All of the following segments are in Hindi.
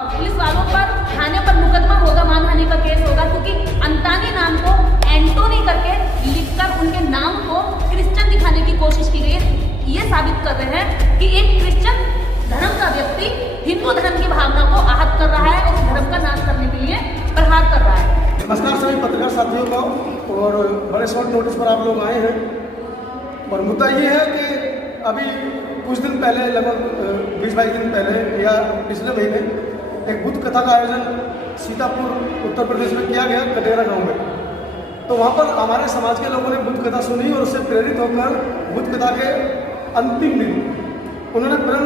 पुलिस वालों पर थाने पर मुकदमा होगा, मानहानि का केस होगा, क्योंकि अंतानी नाम को एंटोनी करके लिखकर उनके नाम को क्रिश्चियन दिखाने की कोशिश की गई है। ये साबित कर रहे हैं कि एक क्रिश्चियन धर्म का व्यक्ति हिंदू धर्म की भावना को आहत कर रहा है और उस धर्म का नाश करने के लिए प्रहार कर रहा है। नमस्कार सभी पत्रकार साथियों को, और बड़े शॉर्ट नोटिस पर आप लोग आए हैं। और मुद्दा ये है कि अभी कुछ दिन पहले, लगभग 20-22 दिन पहले या पिछले महीने, एक बुद्ध कथा का आयोजन सीतापुर उत्तर प्रदेश में किया गया, कटेरा गांव में। तो वहाँ पर हमारे समाज के लोगों ने बुद्ध कथा सुनी और उससे प्रेरित होकर बुद्ध कथा के अंतिम दिन उन्होंने प्रण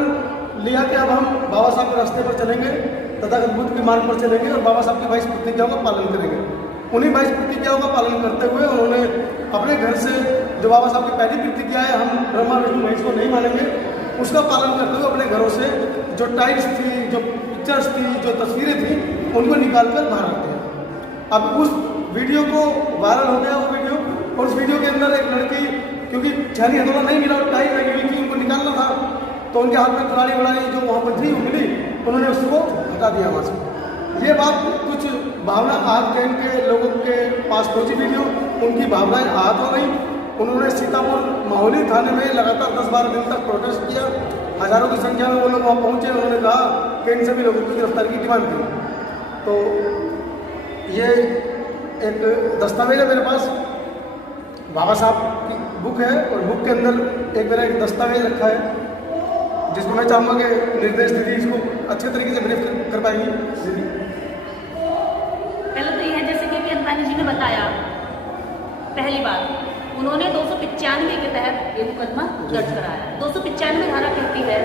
लिया कि अब हम बाबा साहब के रास्ते पर चलेंगे, तथागत बुद्ध के मार्ग पर चलेंगे और बाबा साहब की 22 प्रतिज्ञाओं का पालन करेंगे। उन्हीं 22 प्रतिज्ञाओं का पालन करते हुए उन्होंने अपने घर से, जो बाबा साहब की पहली प्रतिज्ञा है, हम ब्रह्मा विष्णु महेश को नहीं मानेंगे, उसका पालन करते हुए अपने घरों से जो टाइल्स थी, जो पिक्चर्स थी, जो तस्वीरें थी, उनको निकाल कर बाहर रखते हैं। अब उस वीडियो को वायरल हो गया वो वीडियो, और उस वीडियो के अंदर एक लड़की, क्योंकि छानी हथौड़ा नहीं मिला और टाइल लगी हुई थी, उनको निकालना था, तो उनके हाथ में कुल्हाड़ी वुल्हाड़ी जो वहाँ पर थी मिली, उन्होंने उसको हटा दिया वहाँ से। ये बात कुछ भावना आहत गैंग के लोगों के पास पहुँची वीडियो, उनकी भावनाएं आहत हो गई। उन्होंने सीतापुर माहौली थाने में लगातार 10-12 दिन तक प्रोटेस्ट किया। हजारों की संख्या में वो लोग वहाँ पहुँचे। उन्होंने कहा कि इन सभी लोगों की गिरफ्तारी की डिमांड की। तो ये एक दस्तावेज है मेरे पास, बाबा साहब की बुक है, और बुक के अंदर एक मेरा एक दस्तावेज रखा है, जिसको मैं चाहूँगा कि निर्देश दीदी इसको अच्छे तरीके से ब्रीफ कर पाएंगी। दीदी, पहले तो यह है, जैसे कि अंतानी जी ने बताया, पहली बात उन्होंने 295 के तहत ये मुकदमा दर्ज कराया। 295 धारा कहती है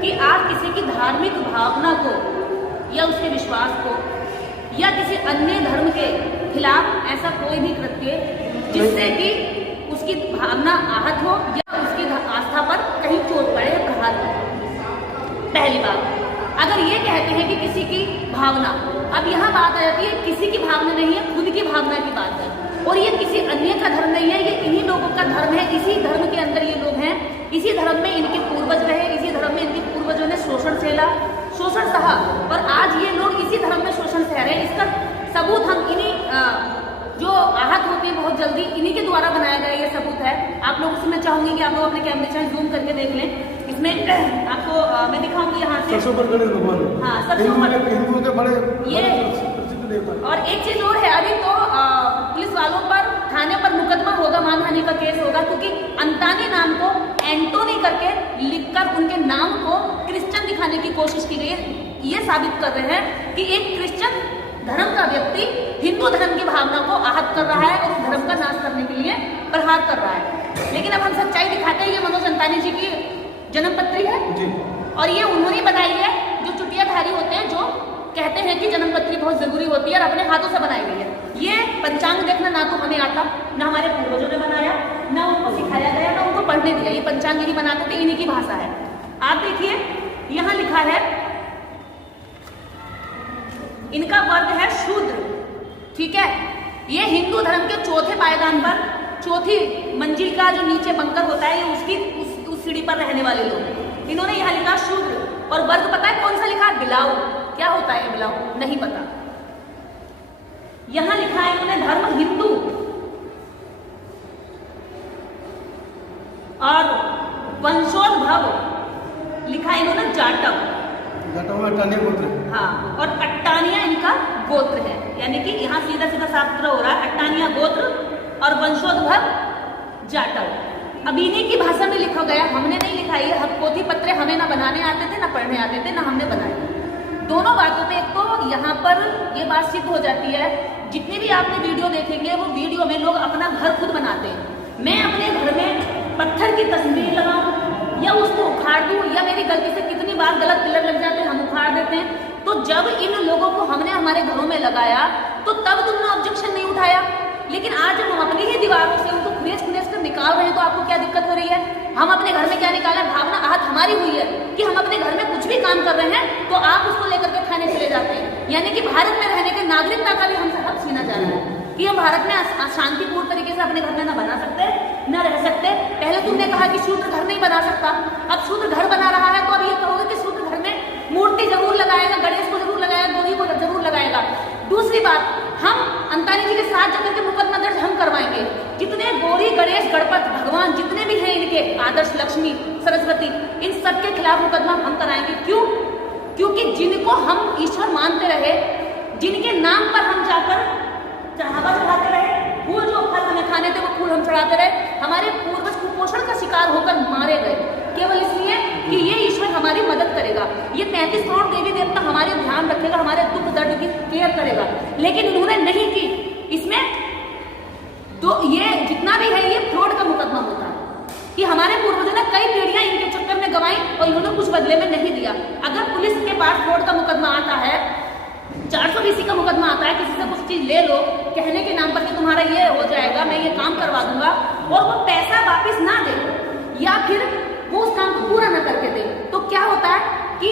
कि आप किसी की धार्मिक भावना को या उसके विश्वास को या किसी अन्य धर्म के खिलाफ ऐसा कोई भी कृत्य जिससे कि उसकी भावना आहत हो या उसकी आस्था पर कहीं चोट पड़े या प्रहार हो। पहली बात, अगर ये कहते हैं कि किसी की भावना, अब यहाँ बात आ जाती है किसी की भावना नहीं है, खुद की भावना की बात है, और ये किसी अन्य का धर्म नहीं है, ये इन्हीं लोगों का धर्म है। इसी धर्म के अंदर ये लोग हैं, इसी धर्म में इनके पूर्वज रहे, इसी धर्म में इनके पूर्वजों ने शोषण सहा, और आज ये लोग इसी धर्म में शोषण सह रहे हैं। इसका सबूत हम इन्हीं जो आहत होती है बहुत जल्दी, इन्हीं के द्वारा बनाया गया ये सबूत है। आप लोगों से मैं चाहूंगी कि आप लोग अपने कैमरे से जूम करके देख लें। इसमें आपको मैं दिखाऊंगी यहाँ से। सबसे ऊपर गणेश भगवान, हाँ, सबसे ऊपर हिंदुओं के बड़े ये। और एक चीज और है, अभी तो पुलिस वालों पर थाने पर मुकदमा होगा, मानहानि का केस होगा, क्योंकि अंतानी नाम को एंटोनी करके लिखकर उनके नाम को क्रिश्चियन दिखाने की कोशिश की गई है। ये साबित कर रहे हैं कि एक क्रिश्चियन धर्म का व्यक्ति हिंदू धर्म की भावना को आहत कर रहा है और उस धर्म का नाश करने के लिए प्रहार कर रहा है। लेकिन अब हम सच्चाई दिखाते हैं, ये मनोज अंतानी जी की जन्मपत्री है जी। और ये उन्होंने बनाई है, जो चुटियाधारी होते हैं, जो कहते हैं कि जन्मपत्री बहुत जरूरी होती है, और अपने हाथों से बनाई गई है। ये पंचांग देखना ना तो हमें आता, ना हमारे पूर्वजों ने बनाया, ना उनको सिखाया गया, ना उनको पढ़ने दिया। ये पंचांग यही बनाते थे, इन्हीं की भाषा है। आप देखिए यहाँ लिखा है, इनका वर्ग है शूद्र, ठीक है। ये हिंदू धर्म के चौथे पायदान पर, चौथी मंजिल का जो नीचे बंकर होता है, ये उसकी उस सीढ़ी पर रहने वाले लोग। इन्होंने यहाँ लिखा शूद्र, और वर्ग पता है कौन सा लिखा है? बिलाव। क्या होता है बिलाव? नहीं पता। यहाँ लिखा है इन्होंने धर्म हिंदू, और वंशोद्भव लिखा है इन्होंने जाटव। अट्टानिया गोत्र, हाँ, और अट्टानिया इनका गोत्र है, यानी कि यहाँ सीधा सीधा साफ हो रहा है, अट्टानिया गोत्र और वंशोद्भव जाटव। अब इन्हीं की भाषा में लिखा गया, हमने नहीं लिखा। ये पोथी पत्र हमें ना बनाने आते थे, ना पढ़ने आते थे, ना हमने बनाए। दोनों बातों पे एक तो यहाँ पर ये बात सिद्ध हो जाती है, जितनी भी आपने वीडियो देखेंगे, वो वीडियो में लोग अपना घर खुद बनाते हैं। मैं अपने घर में पत्थर की तस्वीर लगाऊं या उसको उखाड़ दूं, या मेरी गलती से कितनी बार गलत पिलर लग जाते हैं, हम उखाड़ देते हैं। तो जब इन लोगों को हमने हमारे घरों में लगाया, तो तब तुमने ऑब्जेक्शन नहीं उठाया। लेकिन आज जब हम अपनी ही दीवारों से उनको खुनेस कर निकाल रहे हैं, तो आपको क्या दिक्कत हो रही है? हम अपने घर में क्या निकाला? भावना आहत हमारी हुई है कि हम अपने घर में कुछ भी काम कर रहे हैं, तो आप उसको लेकर के खाने चले जाते हैं। यानी कि भारत में रहने के नागरिकता का भी हमसे हक छीना जा रहा है कि हम भारत में शांतिपूर्ण तरीके से अपने घर में ना बना सकते, न रह सकते। पहले तुमने कहा कि शूद्र घर नहीं बना सकता, अब शूद्र घर बना रहा है, तो अब ये कहोगे कि शूद्र घर में मूर्ति जरूर लगाएगा, गणेश को जरूर के आदर्श लक्ष्मी, सरस्वती, इन सब के खिलाफ मुकदमा हम कराएंगे। क्यों? क्योंकि जिनको हम ईश्वर मानते रहे, जिनके नाम पर हम जाकर चढ़ावा चढ़ाते रहे, फूल जो फल हमें खाने थे वो फूल हम चढ़ाते रहे, हमारे पूर्वज कुपोषण का शिकार होकर मारे गए केवल इसलिए कि ये ईश्वर हमारी मदद करेगा, ये 33 करोड़ देवी देवता हमारे ध्यान रखेगा, हमारे दुख दर्द की केयर करेगा, लेकिन इन्होंने नहीं की। इसमें तो ये जितना भी है ये फ्रॉड का मुकदमा होता है कि हमारे पूर्वजों ने कई पीढ़ियां इनके चक्कर में गंवाई और इन्होंने कुछ बदले में नहीं दिया। अगर पुलिस के पास फ्रॉड का मुकदमा आता है, 420 का मुकदमा आता है, किसी से कुछ चीज ले लो कहने के नाम पर कि तुम्हारा ये हो जाएगा, मैं ये काम करवा दूंगा, और वो पैसा वापस ना दे या फिर वो उस काम को पूरा ना करके दे, तो क्या होता है कि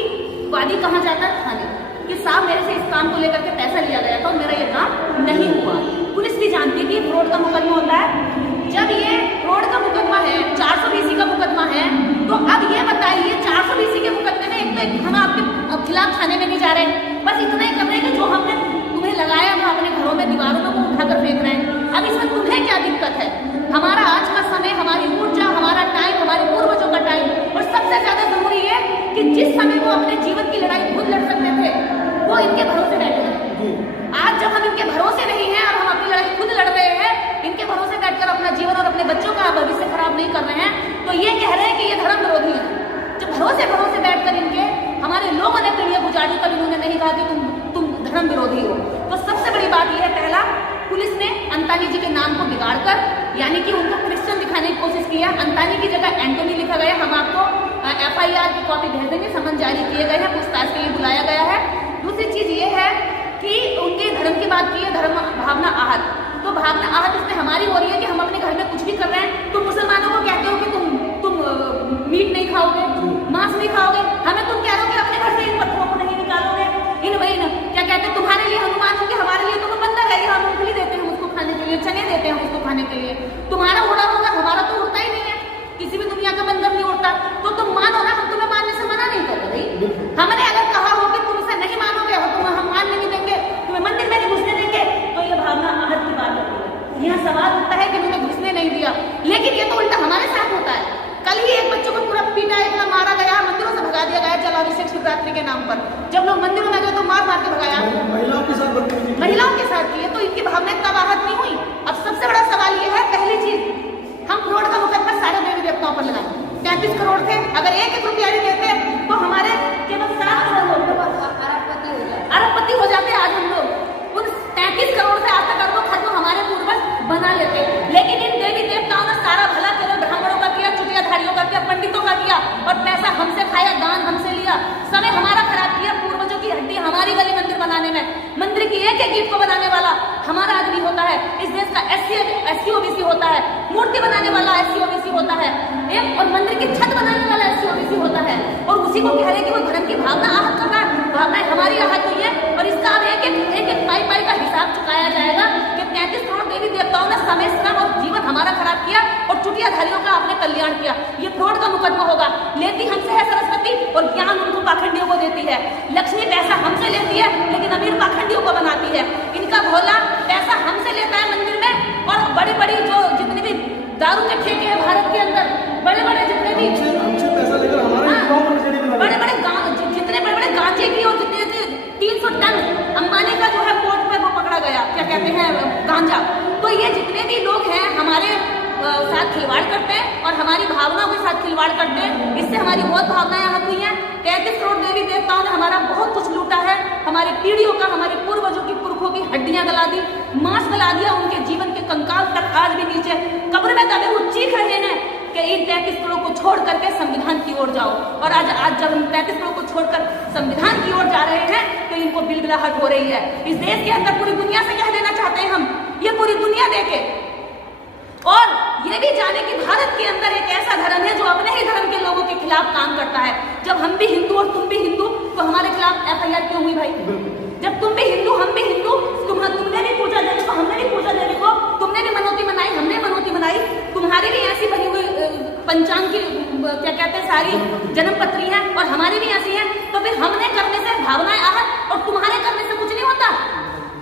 वादी कहाँ जाता है? थाने, कि साहब मेरे से इस काम को लेकर के पैसा लिया गया था और मेरा ये काम नहीं हुआ। पुलिस भी जानती है कि फ्रॉड का मुकदमा होता है। जब ये फ्रॉड का मुकदमा है, 420 का मुकदमा है, तो अब ये बताइए 420 के मुकदमे में एक तो हम आपके खिलाफ थाने में नहीं जा रहे हैं, बस इतना ही कर रहे हैं कि जो हमने तुम्हें लगाया हम अपने घरों में दीवारों में वो उठाकर फेंक रहे हैं। अब इसमें तुम्हें क्या दिक्कत है? हमारा आज का समय, हमारी ऊर्जा, हमारा टाइम, हमारे पूर्वजों का टाइम, और सबसे ज्यादा जरूरी है कि जिस समय वो अपने जीवन की लड़ाई खुद लड़ सकते थे वो इनके भरोसे बैठे हैं। आज जब हम इनके भरोसे नहीं हैं और हम अपनी लड़ाई खुद लड़ रहे हैं, इनके भरोसे बैठकर अपना जीवन और अपने बच्चों का भविष्य खराब नहीं कर रहे हैं, तो ये कह रहे हैं कि ये धर्म विरोधी है। जब भरोसे बैठकर इनके हमारे लोगों ने पीढ़ियां गुजारी, तब इन्होंने नहीं कहा कि तुम धर्म विरोधी हो। तो सबसे बड़ी बात यह है, पहला, पुलिस ने अंतानी जी के नाम को बिगाड़कर, यानी कि उनको क्रिश्चियन दिखाने की कोशिश की है। अंतानी की जगह एंटोनी लिखा गया। हम आपको FIR की कॉपी भेज देंगे, समन जारी किए गए हैं, पूछताछ के लिए बुलाया गया है। दूसरी चीज ये है कि उनके धर्म की बात की है, धर्म भावना आहत, तो भावना आहत इसमें हमारी हो रही है कि हम अपने घर में कुछ भी कर रहे हैं। तुम मुसलमानों को कहते हो कि तुम मीट नहीं खाओगे, मांस नहीं खाओगे, हमें तुम कह रहे हो कि अपने घर से इन पत्थरों को नहीं निकालोगे, इन वही ना क्या कहते हैं, तुम्हारे लिए हनुमान होंगे, हमारे लिए तो वो बंदर है, हम मूंगफली देते हैं उसको खाने के लिए, चने देते हैं उसको खाने के लिए। तुम्हारा उड़ा होगा, हमारा तो होता ही नहीं है, किसी भी दुनिया का बंदर नहीं उड़ता, तो तुम मानो ना, हम तुम्हें मानने से मना नहीं कर रहे। हमने अगर कहा हो कि तुम इसे नहीं मानोगे और तुम्हें हम मानने नहीं देंगे, तुम्हें मंदिर में नहीं घुसने देंगे, तो ये भावना आहत की बात होती है। यहाँ सवाल उठता है कि उन्होंने घुसने नहीं दिया, लेकिन ये तो उल्टा हमारे साथ होता है। कल ही एक बच्चों को पूरा पीटा, इतना मारा गया, मंदिरों से भगा दिया गया जल अभिषेक शिवरात्रि के नाम पर। जब लोग मंदिरों में गए तो मार मार के भगाया, महिलाओं के साथ किए, तो इनकी भावनाएं तब आहत नहीं हुई। अब सबसे बड़ा सवाल ये है, पहली चीज, हम फ्रॉड का मुकदमा सारे देवी देवताओं पर लगाए। 33 करोड़ थे, अगर एक रुपया भी देते तो हमारे केवल 7 अरबपति हो जाते। आज हम लोग उन 33 करोड़ से आज तक अरबों खरबों हमारे पूर्वज बना लेते, लेकिन इन देवी देवताओं ने सारा भला केवल ब्राह्मणों का किया, चुटियाधारियों का किया, पंडितों का किया, और पैसा हमसे खाया, दान हमसे लिया, समय हमारा खराब किया। पूर्वजों की हड्डी हमारी गली मंदिर बनाने में, मंदिर की एक ईंट को बनाने वाला हमारा आदमी होता है। इस देश का SC OBC होता है, मूर्ति बनाने वाला SC OBC होता है, और मंदिर की छत बनाने वाला SC OBC होता है, और उसी को कह रहे कि वो धर्म की भावना आहत कर रहा है। भावनाएं हमारी आहत हुई है, और इसका अब एक पाई का हिसाब चुकाया जाएगा कि 33 करोड़ देवी देवताओं ने समय, श्रम और जीवन हमारा खराब किया और चुटियाधारियों का आपने कल्याण किया। ये फ्रॉड का मुकदमा होगा। लेती हमसे है सरस्वती और ज्ञान उनको पाखंडियों को देती है। लक्ष्मी पैसा हमसे लेती है लेकिन अमीर पाखंडियों को बनाती है। इनका भोला पैसा हमसे लेता है मंदिर में, और बड़ी बड़ी जो जितनी भी दारू के ठेके हैं भारत के अंदर, बड़े बड़े जितने भी पैसा लेकर हमारे जितने बड़े बड़े गांजे की और जितने 300 टन अंबानी का जो है कोर्ट में वो पकड़ा गया, क्या कहते हैं, गांजा। तो ये जितने भी लोग हैं हमारे साथ खिलवाड़ करते हैं और हमारी भावनाओं के साथ खिलवाड़ करते हैं। इससे हमारी बहुत भावनाएं आहत हुई हैं। 33 करोड़ देवी देवताओं ने हमारा बहुत कुछ लूटा है, हमारी पीढ़ियों का, हमारे पूर्वजों की, पुरखों की हड्डियां गला दी, मांस गला दिया, उनके जीवन के कंकाल तक आज भी नीचे कब्र में दबे हुए चीख रहे हैं कि इन 33 करोड़ को छोड़ करके संविधान की ओर जाओ। और आज जब हम 33 करोड़ को छोड़कर संविधान की ओर जा रहे हैं तो इनको बिलबिलाहट हो रही है। इस देश के अंदर पूरी दुनिया से कह देना चाहते हैं हम, ये पूरी दुनिया देखे और ये भी जाने कि भारत के अंदर एक ऐसा धर्म है जो अपने ही धर्म के लोगों के खिलाफ काम करता है। जब हम भी हिंदू और तुम भी हिंदू, तो हमारे खिलाफ FIR क्यों हुई भाई? जब तुम भी हिंदू हम भी हिंदू, तुमने भी पूजा देने को, हमने भी पूजा देने को, तुमने भी मनोती मनाई, हमने मनोती मनाई, तुम्हारी भी ऐसी बनी हुई पंचांग की क्या कहते हैं सारी जन्म पत्री है और हमारी भी ऐसी है, तो फिर हमने करने से भावनाएं आहत और तुम्हारे करने से कुछ नहीं होता।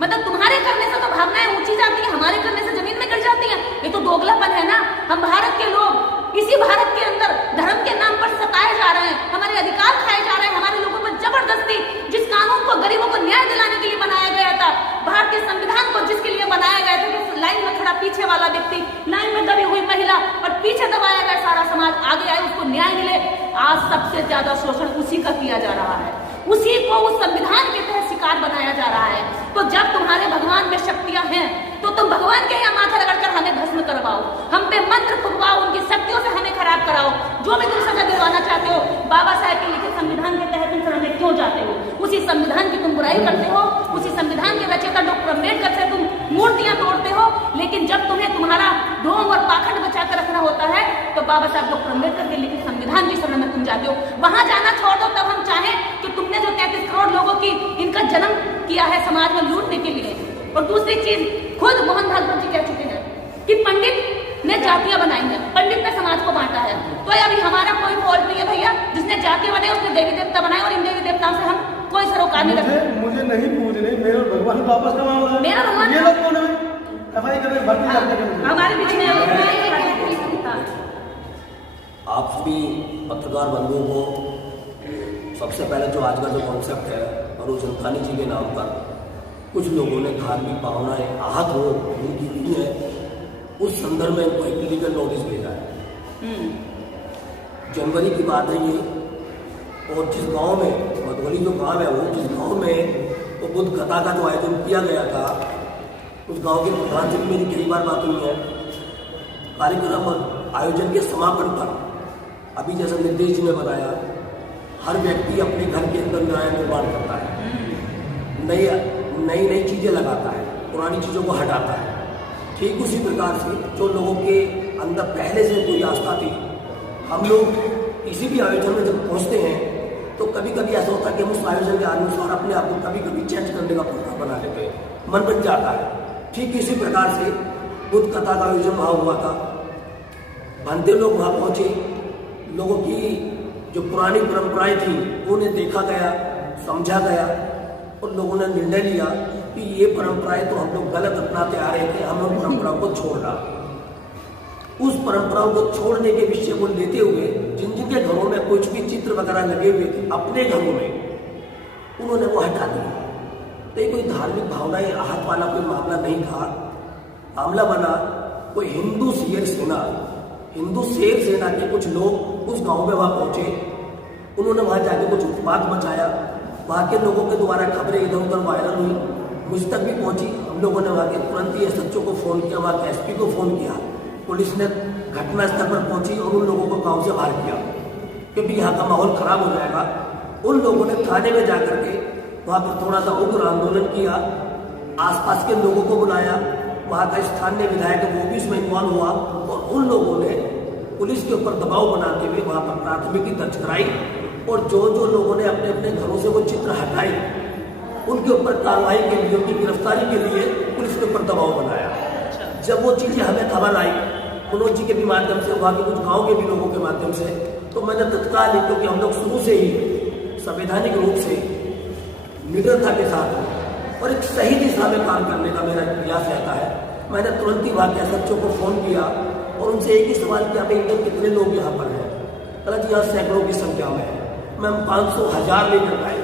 मतलब तुम्हारे करने से तो भावनाएं ऊंची जाती है, हमारे करने से जमीन में गिर जाती है। ये तो दोगलापन है ना। हम भारत के लोग इसी भारत के अंदर धर्म के नाम पर सताए जा रहे हैं, हमारे अधिकार खाए जा रहे हैं, हमारे लोगों पर जबरदस्ती जिस कानून को गरीबों को न्याय दिलाने के लिए बनाया गया था, भारतीय संविधान को जिसके लिए बनाया गया था कि लाइन में खड़ा पीछे वाला व्यक्ति, लाइन में दबी हुई महिला और पीछे दबाया गया सारा समाज आगे आए, उसको न्याय मिले। आज सबसे ज्यादा शोषण उसी का किया जा रहा है, उसी को उस संविधान के तहत शिकार बनाया जा रहा है। तो जब तुम्हारे भगवान में शक्तियां हैं तो तुम भगवान के यहाँ माथा रगड़कर हमें भस्म करवाओ, हम पे मंत्र फुकवाओ, उनकी शक्तियों से हमें खराब कराओ, जो भी तुम सजा दिलवाना चाहते हो। बाबा साहब के लिखे संविधान के तहत तुम हमें क्यों जाते हो? उसी संविधान की तुम बुराई करते हो, उसी संविधान के रचयिता डॉक्टर अम्बेडकर से तुम मूर्तियां तोड़ते हो। लेकिन जब तुम्हें तुम्हारा ढोंग और पाखंड बचा कर रखना होता है तो बाबा साहब डॉक्टर अम्बेडकर के लिखे संविधान की शरण में तुम जाते हो। वहां जाना छोड़ दो, तब हम चाहें कि तुमने जो 33 करोड़ लोगों की इनका जन्म किया है समाज में लूटने के लिए। और दूसरी चीज, खुद मोहन भागवत जी कह चुके हैं कि पंडित ने जातियां बनाई हैं, पंडित ने समाज को बांटा है। तो अभी हमारा कोई फॉल्ट नहीं है भैया, जिसने जातियां बनाई उसने देवी देवता बनाए और इन देवी देवताओं से हम कोई सरोकार नहीं रखते। मुझे नहीं पूछने, मेरा भगवान वापस का मामला है। मेरा भगवान ये लोग कौन है? सफाई करने भर्ती करते हैं हमारे बीच में। आप सभी पत्रकार बंधुओं को सबसे पहले जो आज का जो कॉन्सेप्ट है और चंद्रानी जी के नाम पर कुछ लोगों ने धार्मिक भावनाएं आहत हो उनकी हुई है, उस संदर्भ में इनको एक लीगल नोटिस भेजा है। जनवरी की बात है ये, और जिस गांव में मधुबनी जो गांव है वो जिस गांव में वो बुद्ध कथा का जो आयोजन किया गया था, उस गांव के प्रधान से मेरी कई बार बात हुई है। कार्यक्रम आयोजन के समापन पर अभी जैसा निर्देश जी ने बताया, हर व्यक्ति अपने घर के अंदर नया निर्माण करता है, नई नई चीज़ें लगाता है, पुरानी चीज़ों को हटाता है। ठीक उसी प्रकार से जो लोगों के अंदर पहले से कोई आस्था थी, हम लोग किसी भी आयोजन में जब पहुंचते हैं तो कभी कभी ऐसा होता है कि हम उस आयोजन के अनुसार अपने आप को कभी कभी चेंज करने का प्रोग्राम बना लेते हैं, मन बन जाता है। ठीक इसी प्रकार से बुद्ध कथा का आयोजन वहाँ हुआ था। बनते लोग वहाँ पहुँचे, लोगों की जो पुरानी परंपराएं थी उन्हें देखा गया, समझा गया और लोगों ने निर्णय लिया कि ये परंपराएं तो हम लोग गलत अपनाते आ रहे थे, हम उन परंपराओं को छोड़ना। उस परंपराओं को छोड़ने के विषय को लेते हुए जिन जिनके घरों में कुछ भी चित्र वगैरह लगे हुए थे अपने घरों में, उन्होंने वो हटा दिया। तो ये कोई धार्मिक भावनाएं आहत वाला कोई मामला नहीं था। मामला बना कोई हिंदू शेर सेना के कुछ लोग उस गांव में वहां पहुंचे, उन्होंने वहां जाके कुछ उत्पात मचाया। वहां के लोगों के द्वारा खबरें इधर उधर वायरल हुई, मुझ तक भी पहुंची। हम लोगों ने वहां के तुरंत ही एसएचओ को फोन किया, वहां के एसपी को फोन किया, पुलिस ने घटनास्थल पर पहुंची और उन लोगों को गांव से बाहर किया क्योंकि यहाँ का माहौल खराब हो जाएगा। उन लोगों ने थाने में जाकर के वहाँ पर थोड़ा सा उग्र आंदोलन किया, आसपास के लोगों को बुलाया, वहाँ का स्थानीय विधायक वो भी इसमें इन्वॉल्व हुआ और उन लोगों ने पुलिस के ऊपर दबाव बनाते हुए वहाँ पर प्राथमिकी दर्ज कराई और जो जो लोगों ने अपने अपने घरों से वो चित्र हटाए उनके ऊपर कार्रवाई के लिए, उनकी गिरफ्तारी के लिए पुलिस के ऊपर दबाव बनाया। जब वो चीज़ें हमें खबर आई मनोज जी के भी माध्यम से, वहाँ के कुछ गाँव के भी लोगों के माध्यम से, तो मैंने तत्काल, क्योंकि हम लोग शुरू से ही संवैधानिक रूप से निडरता के साथ और एक सही दिशा में काम करने का मेरा प्रयास रहता है, मैंने तुरंत ही वहाँ के एसएचओ को फ़ोन किया और उनसे एक ही सवाल किया, भाई इनके कितने लोग यहाँ पर हैं? कहा जी यहाँ सैकड़ों की संख्या में है। मैं 500 1000 लेकर आए।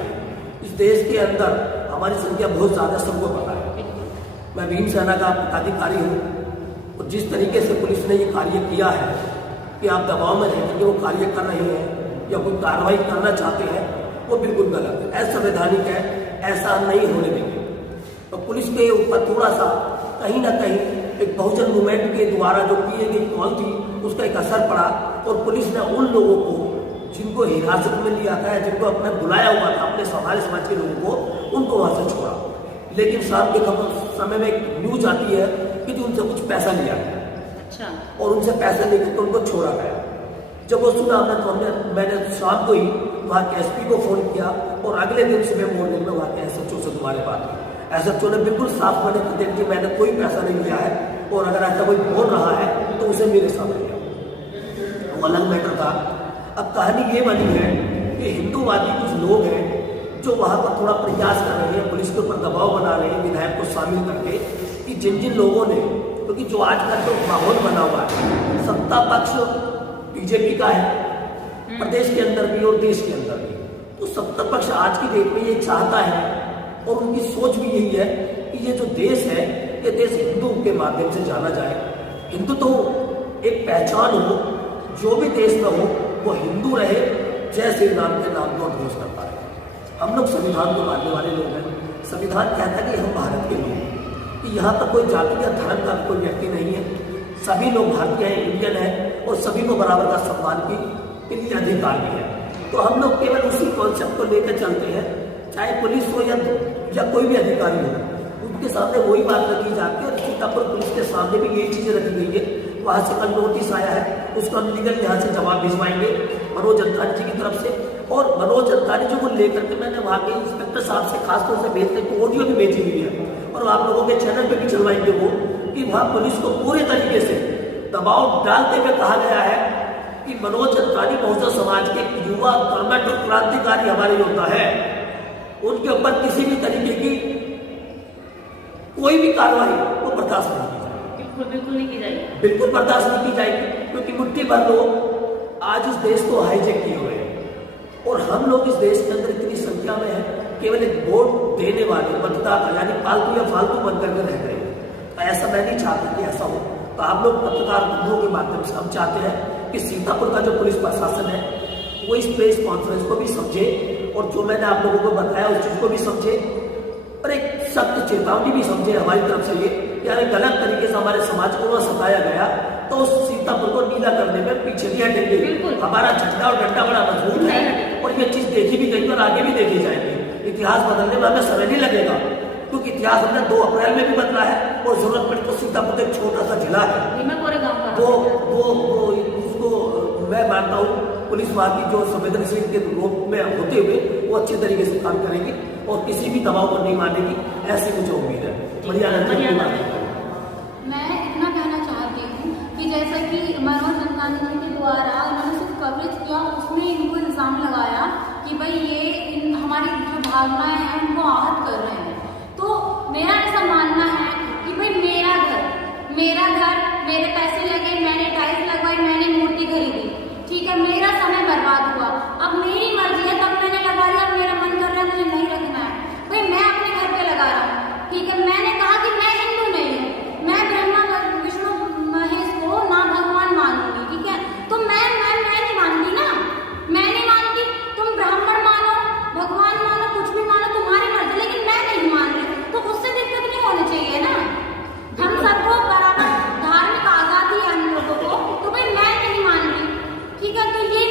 इस देश के अंदर हमारी संख्या बहुत ज़्यादा, सबको पता है। मैं भीम सेना का पदाधिकारी हूँ और जिस तरीके से पुलिस ने ये कार्य किया है कि आप दबाव में रह करके वो कार्य कर रहे हैं या कोई कार्रवाई करना चाहते हैं, वो बिल्कुल गलत है, असंवैधानिक है, ऐसा नहीं होने देंगे। तो पुलिस के ऊपर थोड़ा सा कहीं ना कहीं एक बहुजन मूवमेंट के द्वारा जो की गई कॉल थी उसका एक असर पड़ा और पुलिस ने उन लोगों को जिनको हिरासत में लिया था, जिनको अपने बुलाया हुआ था, अपने हमारे समाज के लोगों को, उनको वहाँ से छोड़ा। लेकिन शाम के समय में एक न्यूज आती है कि उनसे कुछ पैसा लिया गया और उनसे पैसा लेकर तो उनको छोड़ा गया। जब वो सुना तो मैंने शाम को ही वहाँ के एसपी को फ़ोन किया और अगले दिन सुबह मॉर्निंग में वहाँ के एसएचओ से दोबारा बात की। एसएचओ ने बिल्कुल साफ मैंने कर दिया कि मैंने कोई पैसा नहीं लिया है और अगर ऐसा कोई बोल रहा है तो उसे मेरे सामने लिया। वो अलग मैटर था। अब कहानी ये बनी है कि हिंदूवादी कुछ लोग हैं जो वहाँ पर थोड़ा प्रयास कर रहे हैं, पुलिस के ऊपर दबाव बना रहे हैं विधायक को शामिल करके कि जिन जिन लोगों ने, क्योंकि जो आज का जो माहौल बना हुआ है, सत्ता पक्ष बीजेपी का है, प्रदेश के अंदर भी और देश के अंदर भी। तो सत्ता पक्ष आज की डेट में ये चाहता है और उनकी सोच भी यही है कि ये जो देश है, ये देश हिंदू के माध्यम से जाना जाए। हिंदू तो एक पहचान हो, जो भी देश में हो वो हिंदू रहे, जय श्री राम के नाम को अघोष करता है। हम लोग संविधान को मानने वाले लोग हैं। संविधान कहता है कि हम भारत के लोग हैं, कि यहाँ पर कोई जाति या धर्म का कोई व्यक्ति नहीं है, सभी लोग भारतीय हैं, इंडियन है और सभी को बराबर का सम्मान के लिए अधिकार भी है। तो हम लोग केवल उसी कॉन्सेप्ट को लेकर चलते हैं, चाहे पुलिस हो या कोई भी अधिकारी हो, उनके सामने वही बात रखी जाती है। और सीतापुर पुलिस के सामने भी यही चीजें रखी गई है। वहां से कल नोटिस आया है, उसको हम लीगल यहाँ से जवाब भिजवाएंगे मनोज अंतानी जी की तरफ से। और मनोज अंतानी जी को लेकर के मैंने वहाँ के इंस्पेक्टर साहब से खासतौर से भेज करके ऑडियो भी भेजी हुई है, और आप लोगों के चैनल पे भी चलवाएंगे वो, कि वहाँ पुलिस को पूरे तरीके से दबाव डालते हुए कहा गया है कि मनोज अंतानी बहुजन समाज के युवा कर्मठ और क्रांतिकारी हमारे योद्धा है, उनके ऊपर किसी भी तरीके की कोई भी कार्रवाई वो बर्दाश्त नहीं की जाएगी। बिल्कुल नहीं की जाएगी, बिल्कुल बर्दाश्त नहीं की जाएगी, क्योंकि मुट्ठी भर लोग आज इस देश को हाईजेक किए हुए हैं और हम लोग इस देश के अंदर इतनी संख्या में हैं, केवल एक वोट देने वाले मतदाता यानी फालतू या फालतू बन करके रह गए। तो ऐसा मैं नहीं चाहता कि ऐसा हो। तो आप लोग पत्रकार बंधुओं के माध्यम से हम चाहते हैं कि सीतापुर का जो पुलिस प्रशासन है वो इस प्रेस कॉन्फ्रेंस को भी समझे, और जो मैंने आप लोगों को बताया उस चीज को भी समझे, और एक सख्त चेतावनी भी समझे हमारी तरफ से ये, यानी गलत तरीके से हमारे समाज को वह सताया गया तो उस सीतापुर को नीला करने में पीछे नहीं हटेंगे। हमारा झंडा और डंडा बड़ा मजबूत है और ये चीज देखी भी गई और आगे भी देखी जाएगी। इतिहास बदलने में हमें समय नहीं लगेगा, क्योंकि इतिहास हमने 2 अप्रैल में भी बदला है, और जरूरत पड़ी तो सीतापुर एक छोटा सा जिला है वो उसको मैं मानता हूँ पुलिस वहाँ की जो संवेदनशील के रूप में होते हुए वो अच्छे तरीके से काम करेगी और किसी भी दबाव को नहीं मानेगी, ऐसी मुझे उम्मीद है। बढ़िया। मैं इतना कहना चाहती हूँ कि जैसा कि मनोज अंतानी जी के द्वारा उन्होंने सिर्फ कवरेज किया, उसमें इनको इल्जाम लगाया कि भाई ये हमारी जो भावनाएं हैं उनको आहत कर रहे हैं। तो मेरा ऐसा मानना है कि भाई मेरा घर मेरे पैसे लगे, मैंने टाइल्स लगवाई, मैंने मूर्ति खरीदी, ठीक है, मेरा समय बर्बाद हुआ, अब मेरी मर्जी है, तब मैंने लगा लिया, अब मेरा मन कर रहा है मुझे नहीं रखना है, भाई मैं अपने घर पे लगा रहा हूँ, ठीक है। मैंने कहा कि मैं हिंदू नहीं हूँ, मैं ब्रह्मा विष्णु महेश को ना भगवान मानूंगी, ठीक है। तो मैं नहीं मानती ना, मैं नहीं मानती, तुम ब्राह्मण मानो, भगवान मानो, कुछ भी मानो, तुम्हारी मर्जी, लेकिन मैं नहीं मान रही, तो उससे दिक्कत नहीं होनी चाहिए ना। हम सबको बराबर धार्मिक आजादी है हम लोगों को, तो भाई मैं नहीं मान रही, ठीक है। तो ये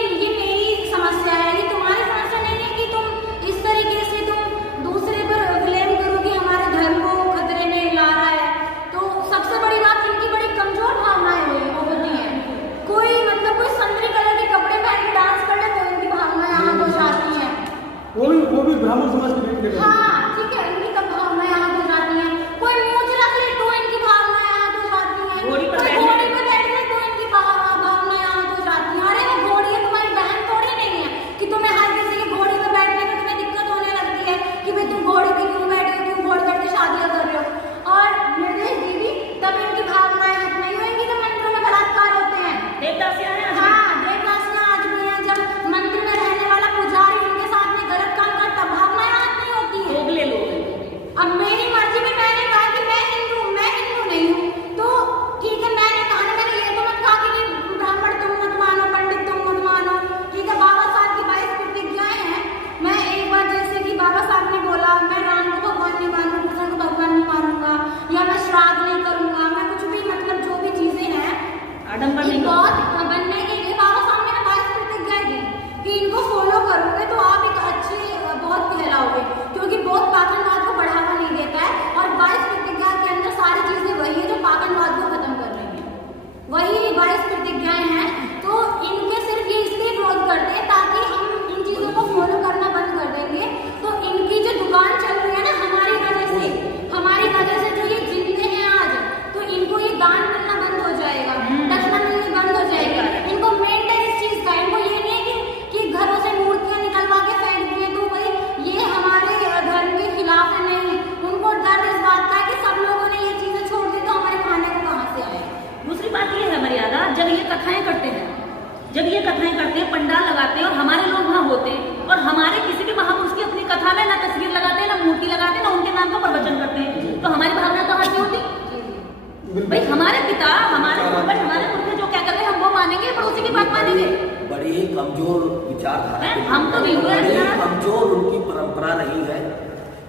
हमारे पिता, हमारे पूर्वज, हमारे पुरखे जो क्या करते हैं हम वो मानेंगे, पड़ोसी की बात मानेंगे? बड़ी ही कमजोर विचारधारा, हम तो बिल्कुल बड़ी ही कमजोर उनकी परंपरा रही है,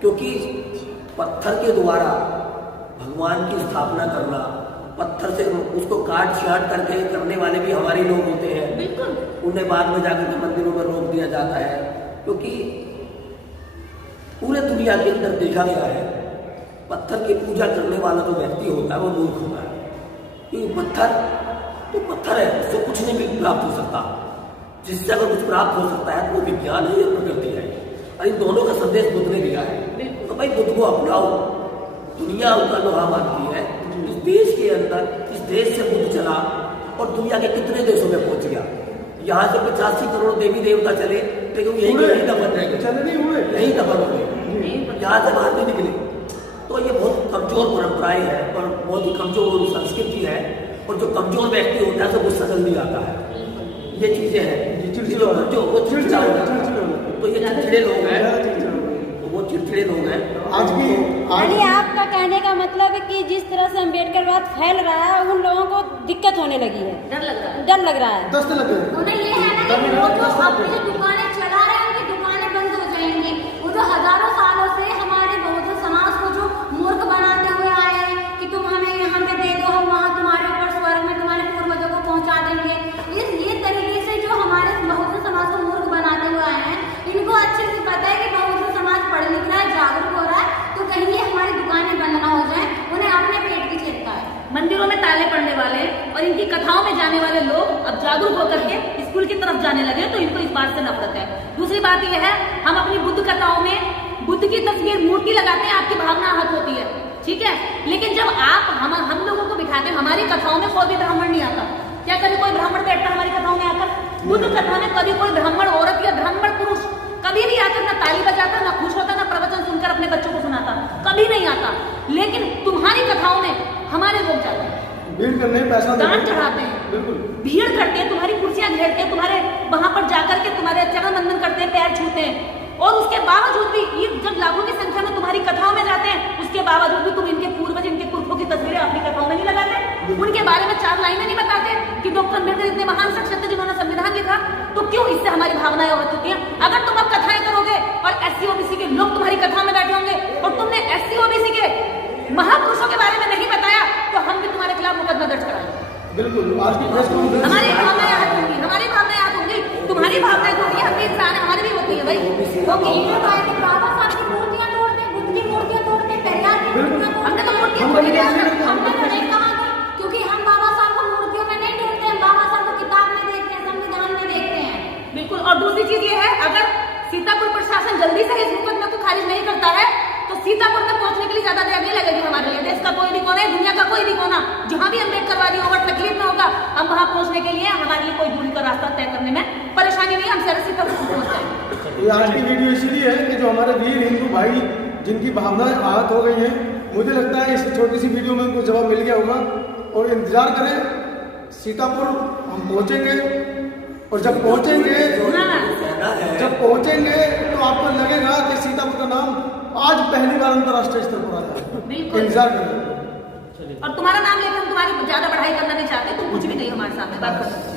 क्योंकि पत्थर के द्वारा भगवान की स्थापना करना, पत्थर से उसको काट छाट करके करने वाले भी हमारे लोग होते हैं। बिल्कुल। उन्हें बाद में जाकर के मंदिरों में रोक दिया जाता है, क्योंकि पूरे दुनिया के अंदर देखा गया है पत्थर की पूजा करने वाला जो व्यक्ति होता है वो मूर्ख होता है, क्योंकि पत्थर तो पत्थर है, उससे कुछ नहीं भी प्राप्त हो सकता। जिससे अगर कुछ प्राप्त हो सकता है वो विज्ञान है या प्रकृति है, और इन दोनों का संदेश बुद्ध ने दिया है। तो भाई बुद्ध को अपनाओ, दुनिया उनका लोहा मानती है। इस देश के अंदर, इस देश से बुद्ध चला और दुनिया के कितने देशों में पहुंच गया। यहाँ से 85 करोड़ देवी देवता चले, लेकिन यही दफन रह गए, यही दफन हो गए, यहाँ से बाहर नहीं निकले। तो ये बहुत कमजोर परंपराएं हैं और बहुत ही कमजोर संस्कृति है, और जो कमजोर व्यक्ति होता है तो गुस्सा जल्दी आता है। ये चीजें हैं जो वो चिड़चिड़ा होता है, तो ये चिड़चिड़े लोग हैं, वो चिड़चिड़े लोग हैं। आज भी यानी आपका कहने का मतलब है कि जिस तरह से अम्बेडकरवाद फैल रहा है उन लोगों को दिक्कत होने लगी है, डर लग रहा है, डर लग रहा है। दस्त लग गए। उन्हें ये है ना कि वो जो अपनी दुकानें चला रहे हैं उनकी दुकानें बंद हो जाएंगी। वो जो हजारों सालों से हमारे बहुजन समाज को जो मूर्ख बनाते हुए आए हैं कि तुम हमें यहाँ पे दे दो, हम वहाँ तुम्हारे ऊपर स्वर्ग में तुम्हारे पूर्वजों को पहुँचा देंगे। ये तरीके से जो हमारे बहुजन समाज को मूर्ख बनाते हुए आए हैं, इनको अच्छे से पता है कि बहुजन समाज पढ़ लिख रहा है, जागरूक हो रहा है, तो कहीं ये हमारी दुकानें बंद ना हो जाए। उन्हें अपने पेट की चिंता है। मंदिरों में ताले पड़ने वाले और इनकी कथाओं में जाने वाले लोग अब जागरूक होकर के स्कूल की तरफ जाने लगे, तो इनको इस बात से नफरत है। दूसरी बात यह है, हम अपनी बुद्ध कथाओं में बुद्ध की तस्वीर, मूर्ति लगाते हैं, आपकी भावना आहत होती है, ठीक है, लेकिन जब आप हम लोगों को बिठाते हैं, हमारी कथाओं में कोई भी ब्राह्मण नहीं आता। क्या कभी कोई ब्राह्मण बैठता हमारी कथाओं में आकर? बुद्ध कथा में कभी कोई ब्राह्मण औरत या ब्राह्मण पुरुष कभी भी आकर ना ताली बजाता, ना खुश होता, ना प्रवचन सुनकर अपने बच्चों को सुनाता, कभी नहीं आता। लेकिन तुम्हारी कथाओं में हमारे लोग जाते हैं, भीड़ करने पैसा दान चढ़ाते हैं, बिल्कुल भीड़ करते हैं, तुम्हारी कुर्सियां घेरते हैं, तुम्हारे वहां पर जाकर के तुम्हारे चरण वंदन करते हैं, पैर छूते हैं, और उसके बावजूद भी ये जब लाखों की संख्या में तुम्हारी कथाओं में जाते हैं, उसके बावजूद भी तुम इनके पूर्वज, इनके पुरखों की तस्वीरें अपनी कथाओं में नहीं लगाते, उनके बारे में 4 लाइनें नहीं बताते कि डॉक्टर अम्बेडकर इतने महान शख्सियत थे जिन्होंने संविधान लिखा। तो क्यों इससे हमारी भावनाएं और होती हैं? अगर तुम अब कथाएं करोगे और SC OBC के लोग तुम्हारी कथाओं में बैठे होंगे और तुमने SC OBC के महापुरुषों के बारे में नहीं बताया, तो हम भी तुम्हारे खिलाफ मुकदमा दर्ज कराएंगे। बिल्कुल। आज की प्रेस कॉन्फ्रेंस हमारी भावनाएं याद होंगी, हमारी भावनाएं याद होंगी, तुम्हारी भावनाएं होंगी, हम भी इंसान है, हमारी भी होती है भाई। बाबा साहब की मूर्तियां तोड़ते, बुद्ध की मूर्तियां तोड़ते, पेरियार की मूर्तियां तोड़ते। हमने तो मूर्तियां हमने तोड़ी, नहीं कहा था, क्योंकि हम बाबा साहब को मूर्तियों में नहीं ढूंढते हैं, बाबा साहब को किताब में देखते हैं, संविधान में देखते हैं। बिल्कुल। और दूसरी चीज ये है, अगर सीतापुर प्रशासन जल्दी से इस मुकदमे को खारिज नहीं करता है तो सीतापुर में पहुंचने के लिए ज्यादा देर नहीं लगेगी हमारे लिए। देश का कोई भी कोना है, दुनिया का कोई भी कोना, जहां भी अम्बेडकरवादी होगा, तकलीफ में होगा, हम वहां पहुंचने के लिए हमारे लिए कोई दूरी का रास्ता तय करने में परेशानी नहीं, हम सीधा सीतापुर पहुंच जाएंगे। ये आज की वीडियो इसलिए है कि जो हमारे वीर हिंदू भाई जिनकी भावनाएं आहत हो गई हैं, मुझे लगता है इस छोटी सी वीडियो में उनको जवाब मिल गया होगा। और इंतजार करें, सीतापुर हम पहुंचेंगे, और जब पहुंचेंगे तो आपको लगेगा कि सीतापुर का नाम आज पहली बार अंतर्राष्ट्रीय स्तर पर आ जाएगा। इंतजार करें। और तुम्हारा नाम लेकर हम तुम्हारी ज्यादा पढ़ाई करना नहीं चाहते, तुम कुछ भी नहीं हमारे सामने बात कर सकते।